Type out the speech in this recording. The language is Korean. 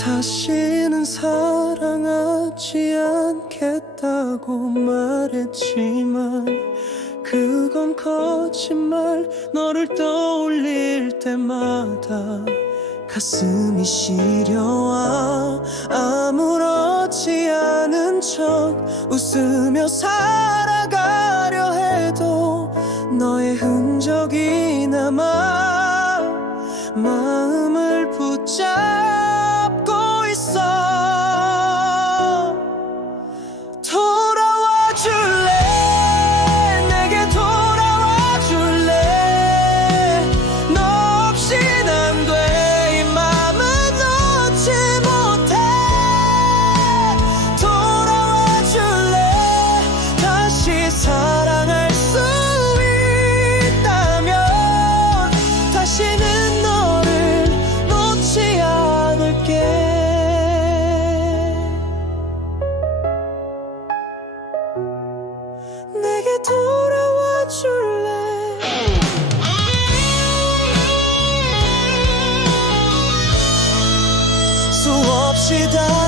다시는 사랑하지 않겠다고 말했지만 그건 거짓말 너를 떠올릴 때마다 가슴이 시려와 아무렇지 않은 척 웃으며 살아가려 해도 너의 흔적이 남아 마음을 붙잡 내게 돌아와 줄래? 수없이 다